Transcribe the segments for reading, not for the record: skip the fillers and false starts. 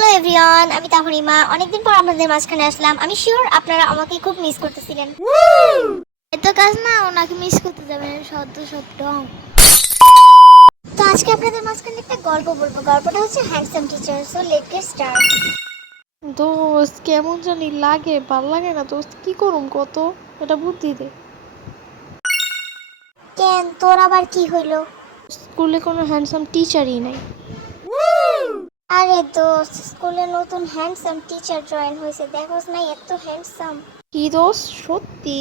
Hello everyone, আমি তাহরিমা। অনেকদিন পর আপনাদের মাঝখানে আসলাম। আমি শিওর আপনারা আমাকে খুব মিস করতেছিলেন। এত কাজ না ওনাকে মিস করতে যাবেন সত্য সত্য। তো আজকে আপনাদের মাঝখানে একটা গল্প বলবো। গল্পটা হচ্ছে handsome teacher. So late get start. দোস্ত কেমন জানি লাগে, ভাল লাগে না দোস্ত। কি করুম কত, এটা বুদ্ধি দে। কেন, তোর আবার কি হইলো? স্কুলে কোনো হ্যান্ডসাম টিচারই নাই। আরে দোস্ত, স্কুলে নতুন হ্যান্ডসাম টিচার জয়েন হয়েছে, দেখোস নাই এত হ্যান্ডসাম। কি দোস্ত, সত্যি?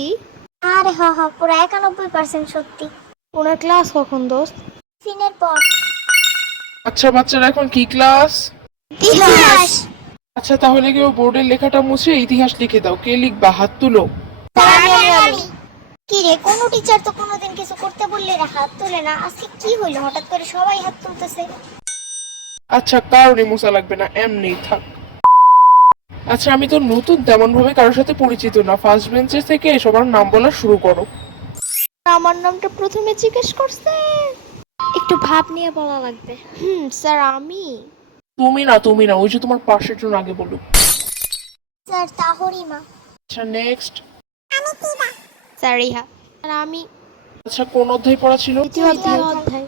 আরে হ হ, পুরো 91% সত্যি। ওনার ক্লাস কখন দোস্ত? সিনের পর। আচ্ছা বাচ্চারা এখন কি ক্লাস? ইতিহাস। আচ্ছা তাহলে কেউ বোর্ডের লেখাটা মুছে ইতিহাস লিখে দাও। কে লিখবা? হাত তুলো। আমি। কি রে, কোনো টিচার তো কোনোদিন কিছু করতে বললে এরা হাত তোলে না, আজকে কি হইলো হঠাৎ করে সবাই হাত তুলতেছে? আচ্ছা কারণে মোছা লাগবে না, এমনি থাক। আচ্ছা আমি তো নতুন, তেমন ভাবে কারোর সাথে পরিচিত না। ফার্স্ট বেঞ্চের থেকে সবার নাম বলা শুরু করো। আমার নামটা প্রথমে জিজ্ঞেস করছে, একটু ভাব নিয়ে বলা লাগবে। স্যার আমি। তুমি না, ওই যে তোমার পাশের জন আগে বলুক। স্যার তাহরিমা। আচ্ছা নেক্সট। স্যার ইহা। আর আমি। আচ্ছা কোন অধ্যায় পড়া ছিল? দ্বিতীয় অধ্যায়।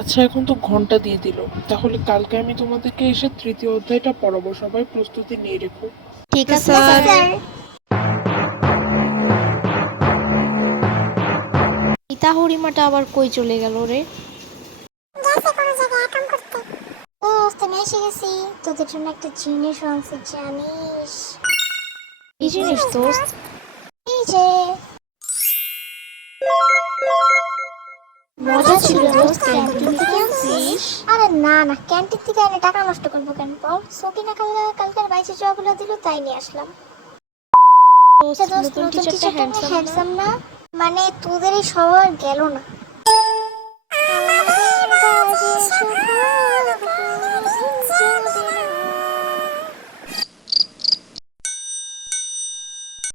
আচ্ছা এখন তো ঘন্টা দিয়ে দিল, তাহলে কালকে আমি তোমাদেরকে এসে তৃতীয় অধ্যায়টা পড়াবো। সবাই প্রস্তুতি নিয়ে রেখো। ঠিক আছে স্যার। স্যার। ইতা হরিমাটা আবার কই চলে গেল রে? দোস্ত আমি এসে গেছি, তোদের জন্য একটা জিনিস আনছি, জানিস? কি জিনিস দোস্ত? এই যে। মজা ছিল দোস্ত, ক্যান্টিন থেকে আনছিস? আরে না না, ক্যান্টিন থেকে এনে টাকা নষ্ট করবো কেন বল? সকিনা কালকের বাইশে জগুলো দিল, তাই নিয়ে আসলাম। দোস্ত দোস্ত নতুন নতুন টিচারটা টিচারটা হ্যান্ডসাম না? হ্যান্ডসাম না? মানে তোদের এই সবার গেল না।